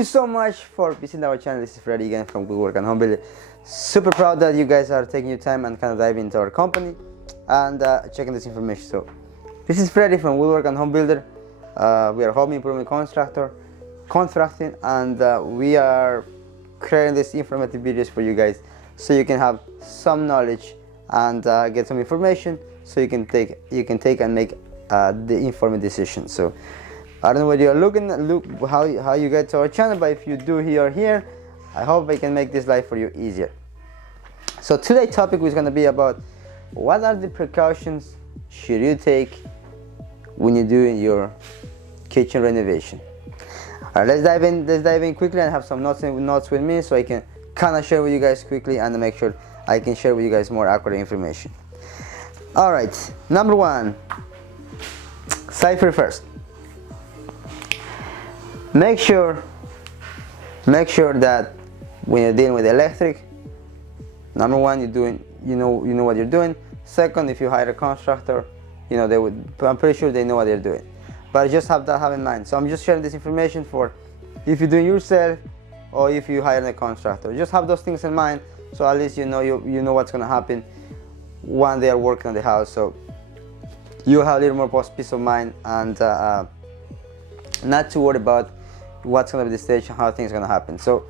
you so much for visiting our channel. This is Freddy again from Woodwork and Home Builder. Super proud that you guys are taking your time and kind of diving into our company and checking this information. So this is Freddy from Woodwork and Home Builder. We are home improvement contracting, and we are creating these informative videos for you guys so you can have some knowledge and get some information so you can take and make the informed decision. So I don't know what you're looking at, how you get to our channel, but if you do here, I hope I can make this life for you easier. So today's topic is going to be about what are the precautions should you take when you're doing your kitchen renovation. Alright, let's dive in quickly and have some notes with me so I can kind of share with you guys quickly and make sure I can share with you guys more accurate information. Alright, number one, safety first. Make sure that when you're dealing with electric, number one, you know what you're doing. Second, if you hire a contractor, I'm pretty sure they know what they're doing. But just have in mind. So I'm just sharing this information for if you're doing yourself or if you hire a contractor. Just have those things in mind, so at least you know what's gonna happen when they are working on the house. So you have a little more peace of mind and not to worry about what's gonna be the stage and how things are gonna happen. So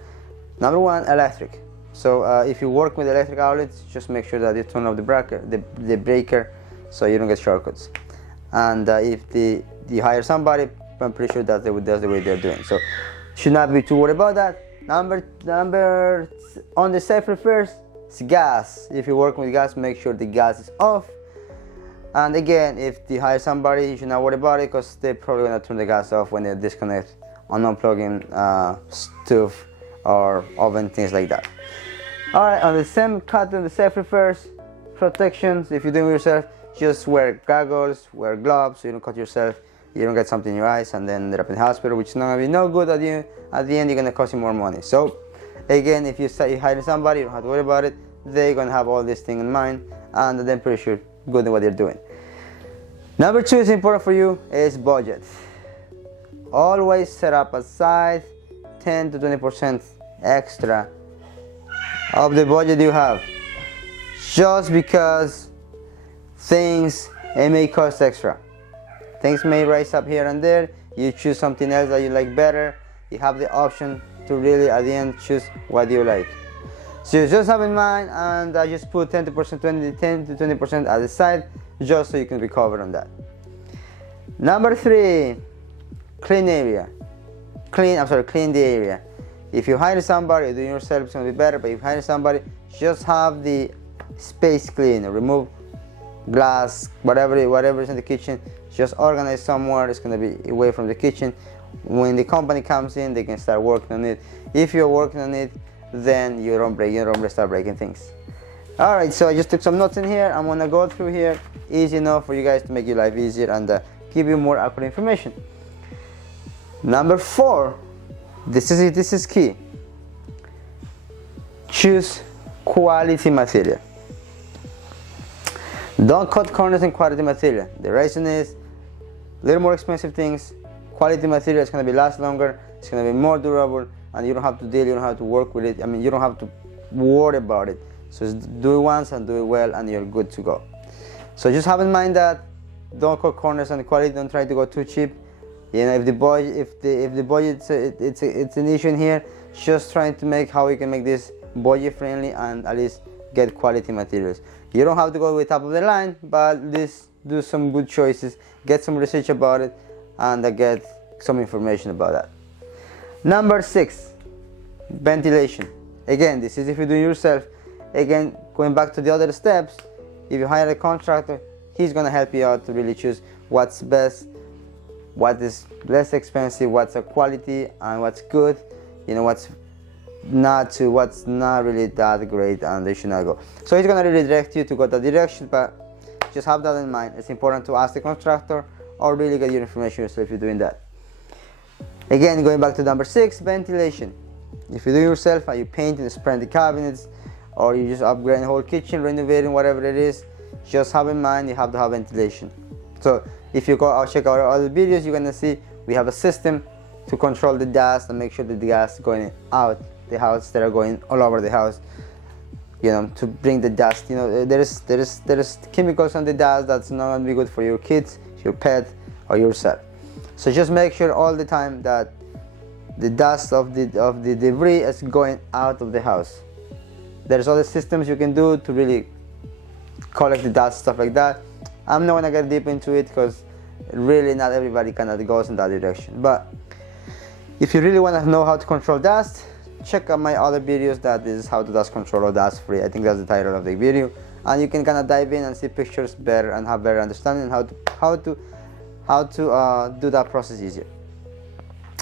number one, electric. So if you work with electric outlets, just make sure that you turn off the breaker so you don't get shortcuts. And if you hire somebody, I'm pretty sure that's the way they're doing. So should not be too worried about that. Number on the safety first is gas. If you're working with gas, make sure the gas is off. And again, if you hire somebody, you should not worry about it because they're probably gonna turn the gas off when they disconnect on unplugging stove or oven, things like that. All right, on the same cut on the safety first protections. If you're doing it yourself, just wear goggles, wear gloves so you don't cut yourself, you don't get something in your eyes and then end up in the hospital, which is not gonna be no good at the end. You're gonna cost you more money. So again, if you hire somebody, you don't have to worry about it. They're gonna have all this thing in mind and they're pretty sure good at what they're doing. Number two is important for you is budget. Always set up aside 10 to 20% extra of the budget you have, just because it may cost extra. Things may rise up here and there. You choose something else that you like better. You have the option to really at the end choose what you like. So just have in mind, and I just put 10 to 20% at the side just so you can be covered on that. Number three, clean the area. If you hire somebody, doing yourself it's going to be better, but if you hire somebody, just have the space clean. Remove glass, whatever is in the kitchen, just organize somewhere. It's going to be away from the kitchen. When the company comes in, they can start working on it. If you're working on it, then you don't start breaking things. All right, so I just took some notes in here. I'm going to go through here easy enough for you guys to make your life easier and give you more accurate information. Number four, this is key. Choose quality material. Don't cut corners in quality material. The reason is a little more expensive things. Quality material is going to be last longer. It's going to be more durable, and you don't have to deal. You don't have to work with it. I mean, you don't have to worry about it. So just do it once and do it well, and you're good to go. So just have in mind that don't cut corners on the quality. Don't try to go too cheap. If the budget it's an issue in here, just trying to make how we can make this budget friendly and at least get quality materials. You don't have to go with top of the line, but at least do some good choices, get some research about it, and get some information about that. Number six, ventilation. Again, this is if you do it yourself. Again, going back to the other steps, if you hire a contractor, he's gonna help you out to really choose what's best, what is less expensive, what's a quality, and what's good. What's not really that great and they should not go. So he's gonna really direct you to go that direction, but just have that in mind. It's important to ask the contractor or really get your information yourself if you're doing that. Again, going back to number six, ventilation. If you do it yourself and you paint and spraying the cabinets, or you just upgrade the whole kitchen, renovating, whatever it is, just have in mind you have to have ventilation. So if you go check out our other videos, you're gonna see we have a system to control the dust and make sure that the gas is going out the house instead of going all over the house, you know, to bring the dust. You know, there's chemicals on the dust that's not going to be good for your kids, your pet, or yourself. So just make sure all the time that the dust of the debris is going out of the house. There's other systems you can do to really collect the dust, stuff like that. I'm not gonna get deep into it because really not everybody kind of goes in that direction. But if you really want to know how to control dust, check out my other videos. That is how to dust control or dust free. I think that's the title of the video, and you can kind of dive in and see pictures better and have better understanding how to do that process easier.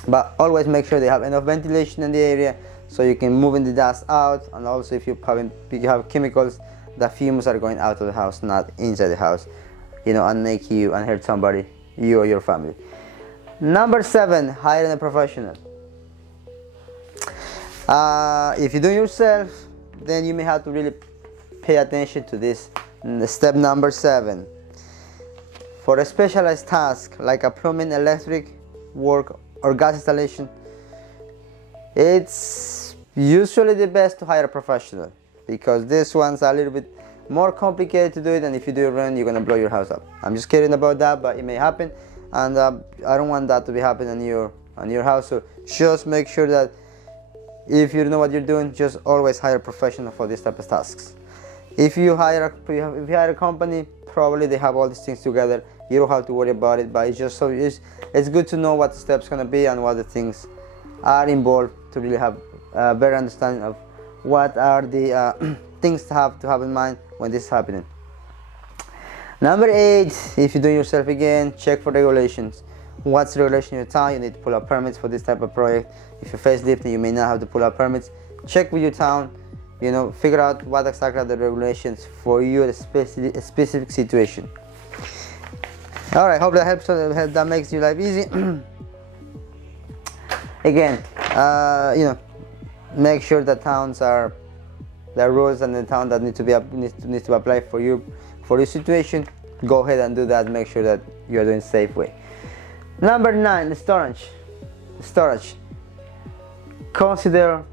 But always make sure they have enough ventilation in the area so you can move the dust out, and also if you have chemicals, the fumes are going out of the house, not inside the house, you know, and make you and hurt somebody, you or your family. Number 7, hiring a professional. If you do it yourself, then you may have to really pay attention to this. Step number 7. For a specialized task like a plumbing, electric work, or gas installation, it's usually the best to hire a professional, because this one's a little bit more complicated to do it, and if you do it wrong, you're gonna blow your house up. I'm just kidding about that, but it may happen, and I don't want that to be happening on your house. So just make sure that if you know what you're doing, just always hire a professional for this type of tasks. If you hire a company, probably they have all these things together. You don't have to worry about it, but it's good to know what the steps gonna be and what the things are involved to really have a better understanding of what are the things to have in mind when this is happening. Number 8, if you do it yourself again, check for regulations. What's the regulation in your town? You need to pull out permits for this type of project. If you're facelifting, you may not have to pull out permits. Check with your town, you know, figure out what exactly are the regulations for your specific situation. Alright, hope that helps, that makes your life easy. Again, you know, make sure that towns are the rules and the town that needs to apply for your situation. Go ahead and do that. Make sure that you are doing safe way. Number 9, the storage. Consider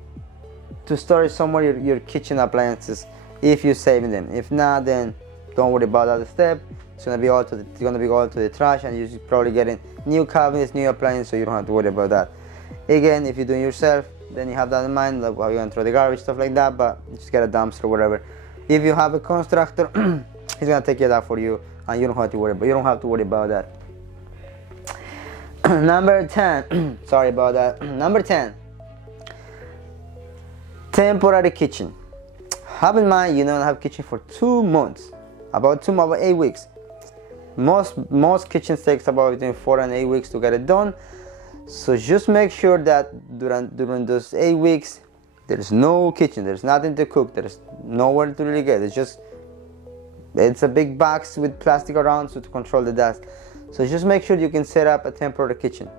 to store somewhere your kitchen appliances if you're saving them. If not, then don't worry about that step. It's gonna be all to the trash, and you're probably getting new cabinets, new appliances, so you don't have to worry about that. Again, if you're doing it yourself, then you have that in mind, like how you're gonna throw the garbage, stuff like that. But just get a dumpster or whatever. If you have a constructor, he's gonna take care of that for you, and you don't have to worry about that. Number 10. Sorry about that. Number 10. Temporary kitchen. Have in mind, you're gonna have kitchen for 2 months, about 8 weeks. Most kitchens takes about between 4 and 8 weeks to get it done. So just make sure that during those 8 weeks, there's no kitchen, there's nothing to cook, there's nowhere to really get. It's a big box with plastic around, so to control the dust. So just make sure you can set up a temporary kitchen.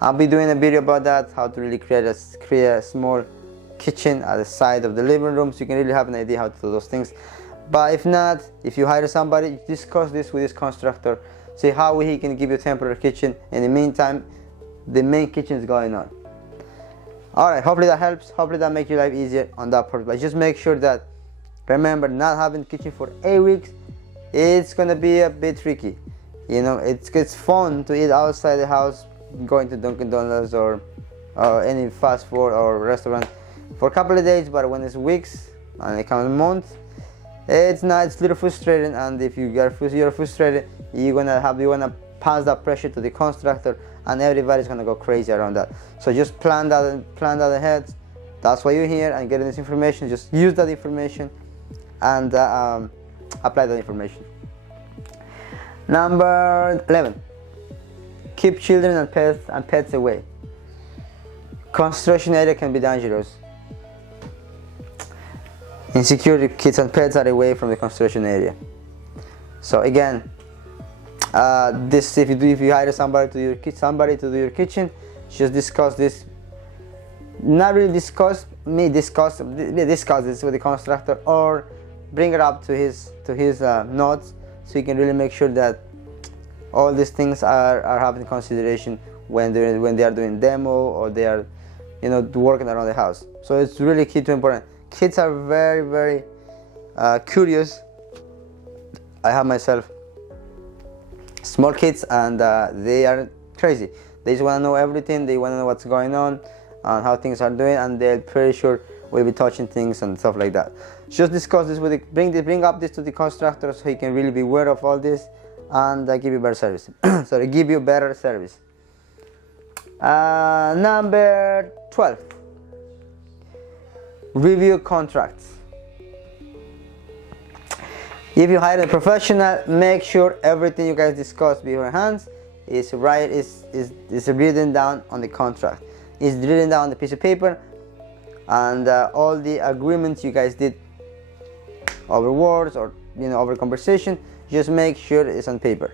I'll be doing a video about that, how to really create a small kitchen at the side of the living room, so you can really have an idea how to do those things. But if not, if you hire somebody, discuss this with this constructor, see how he can give you a temporary kitchen. In the meantime, the main kitchen is going on. Alright, hopefully that helps, hopefully that makes your life easier on that part. But just make sure that, remember, not having kitchen for 8 weeks, it's gonna be a bit tricky. You know, it's fun to eat outside the house, going to Dunkin' Donuts or any fast food or restaurant for a couple of days, but when it's weeks and it comes months, it's not. It's a little frustrating, and if you're frustrated, you're gonna pass that pressure to the constructor, and everybody's gonna go crazy around that. So just plan that ahead. That's why you're here and getting this information. Just use that information and apply that information. Number 11. Keep children and pets away. Construction area can be dangerous. Insecure kids and pets are away from the construction area. So again, if you hire somebody to do your kitchen, just discuss this. Not really discuss this with the constructor, or bring it up to his notes, so you can really make sure that All these things are having consideration when they are doing demo or they are, you know, working around the house. So it's really key to important. Kids are very curious. I have myself small kids, and they are crazy. They just want to know everything. They want to know what's going on and how things are doing, and they're pretty sure we'll be touching things and stuff like that. Just discuss this with bring up this to the constructor so he can really be aware of all this and give you better service. Sorry, give you better service. Number 12. Review contracts. If you hire a professional, make sure everything you guys discuss beforehand is right, is written down on the contract. Is written down on the piece of paper, and all the agreements you guys did over words or, you know, over conversation, just make sure it's on paper,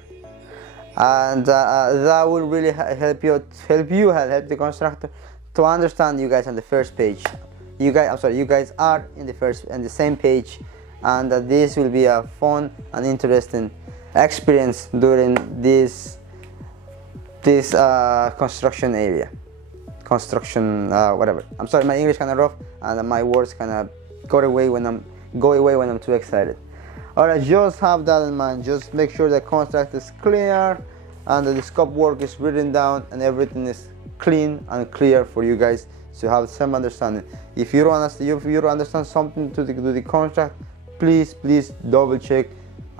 and that will really help the constructor to understand you guys on the first page. You guys are in the same page, and this will be a fun and interesting experience during this construction area. Whatever. I'm sorry, my English kind of rough and my words kind of go away when I'm too excited. Alright, just have that in mind. Just make sure the contract is clear and the scope work is written down and everything is clean and clear for you guys to have some understanding. If you don't understand something to the contract, please double check.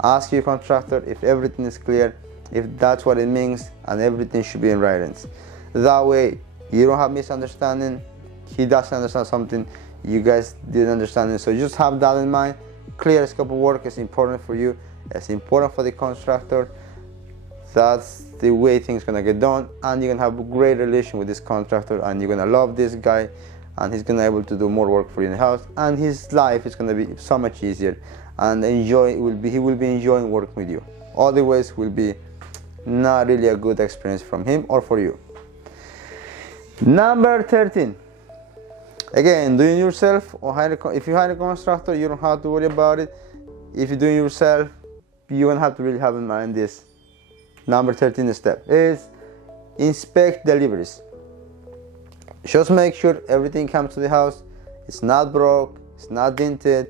Ask your contractor if everything is clear, if that's what it means, and everything should be in writing. That way you don't have misunderstanding. He doesn't understand something, you guys didn't understand it. So just have that in mind. Clear scope of work is important for you. It's important for the contractor. That's the way things gonna get done, and you're gonna have a great relation with this contractor, and you're gonna love this guy, and he's gonna be able to do more work for you in the house, and his life is gonna be so much easier, and he will be enjoying working with you. Otherwise will be not really a good experience from him or for you. Number 13. Again, doing yourself, or if you hire a contractor, you don't have to worry about it. If you're doing yourself, you don't have to really have in mind this. Number 13 step is inspect deliveries. Just make sure everything comes to the house. It's not broke, it's not dented.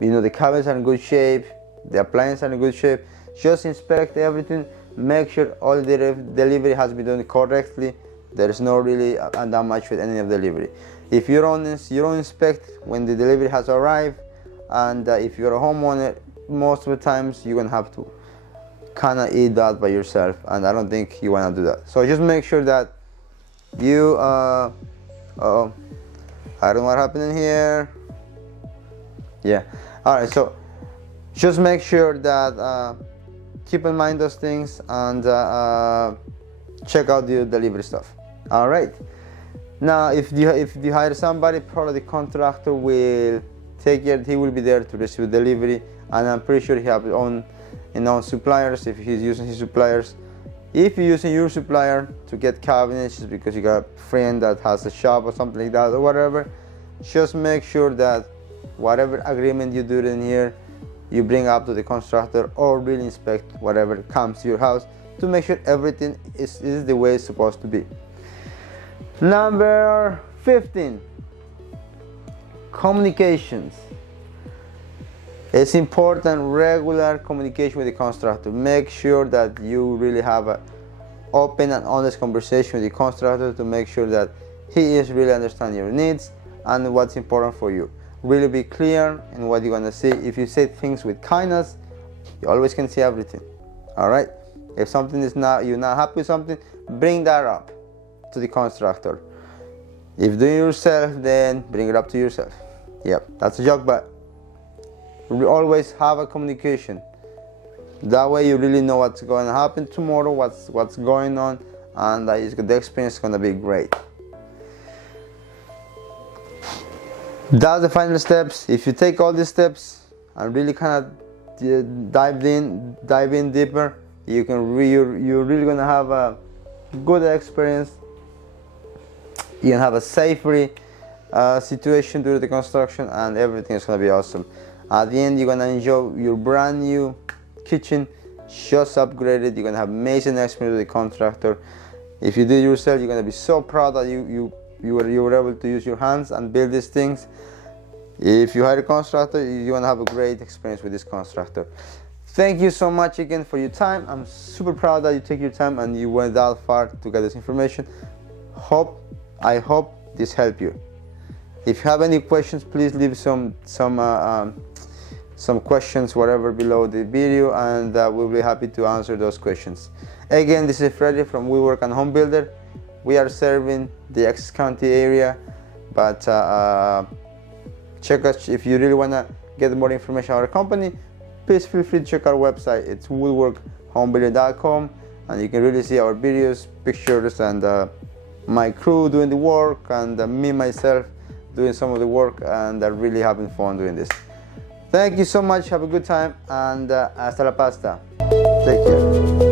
You know, the cabinets are in good shape, the appliances are in good shape. Just inspect everything. Make sure all the delivery has been done correctly. There is no really damage with any of the delivery. If you don't inspect when the delivery has arrived, and if you're a homeowner, most of the times you're gonna have to kind of eat that by yourself, and I don't think you want to do that. So just make sure that you I don't know what happened here. Yeah, all right, so just make sure that keep in mind those things, and check out the delivery stuff. All right, now if you hire somebody, probably the contractor will take care. He will be there to receive delivery, and I'm pretty sure he has his own suppliers if he's using his suppliers. If you're using your supplier to get cabinets just because you got a friend that has a shop or something like that or whatever, just make sure that whatever agreement you do in here, you bring up to the contractor, or really inspect whatever comes to your house to make sure everything is the way it's supposed to be. Number 15, communications. It's important, regular communication with the contractor. Make sure that you really have an open and honest conversation with the contractor to make sure that he is really understanding your needs and what's important for you. Really be clear in what you're gonna say. If you say things with kindness, you always can see everything. All right. If something is you're not happy with something, bring that up to the contractor. If doing it yourself, then bring it up to yourself. Yep, that's a joke, but we always have a communication. That way you really know what's going to happen tomorrow, what's going on, and the experience is going to be great. That's the final steps. If you take all these steps and really kind of dive in deeper, you're really going to have a good experience. You can have a safe-free situation during the construction, and everything is going to be awesome. At the end, you're going to enjoy your brand new kitchen just upgrade it. You're gonna have amazing experience with the contractor. If you do it yourself, you're gonna be so proud that you were able to use your hands and build these things. If you hire a contractor, you're gonna have a great experience with this contractor. Thank you so much again for your time. I'm super proud that you take your time and you went that far to get this information. I hope this helped you. If you have any questions, please leave some questions whatever below the video, and we'll be happy to answer those questions. Again, this is Freddy from WeWork and Home Builder. We are serving the Essex County area, but check us if you really want to get more information about our company. Please feel free to check our website. It's woodworkhomebuilder.com, and you can really see our videos, pictures, and my crew doing the work, and me myself doing some of the work, and really having fun doing this. Thank you so much. Have a good time, and hasta la pasta. Take care.